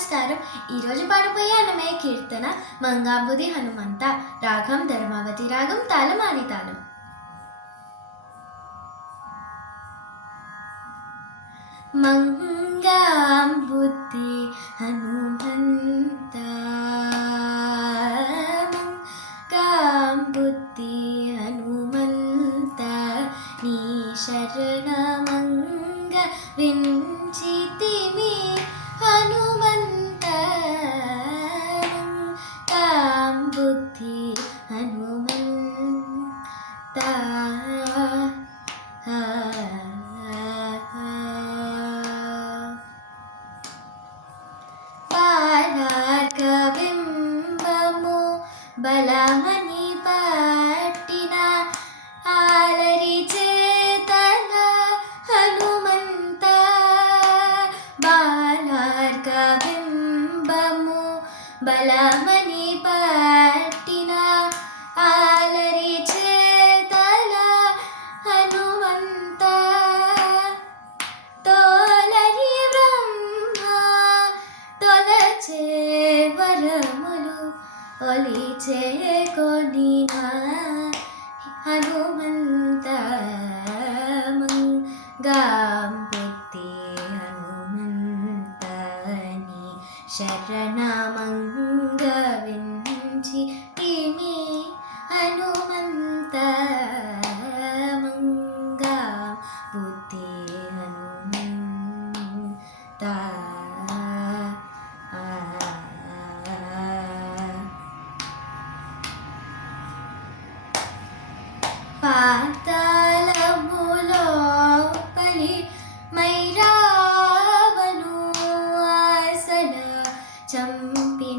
నమస్కారం. ఈరోజు పాడబోయే అన్నమే కీర్తన మంగాంబుది హనుమంత. రాగం ధర్మావతి రాగం, తాళం ఆది తాళం. మంగాంబుది హనుమంత, మంగాంబుది హనుమంత, నీ శరణమంగ వించితిమి హనుమంత. మంగాంబుది హనుమంత, బాలార్కబింబము బలమని పట్టిన ఆలరి చేతన హనుమంత. బాలార్కబింబము బలమని పట్టిన ఆలరి చేతల హనుమంత. తోలని బ్రహ్మ తొలచే వరములు ఒలిచే కొనిన హనుమంత. మంగాంబుది హనుమంత, నీ శరణమంగ వించితిమి హనుమంత. మంగాంబుది హనుమంత. పాతాళములోపలి మైరావను ఆసన చంపి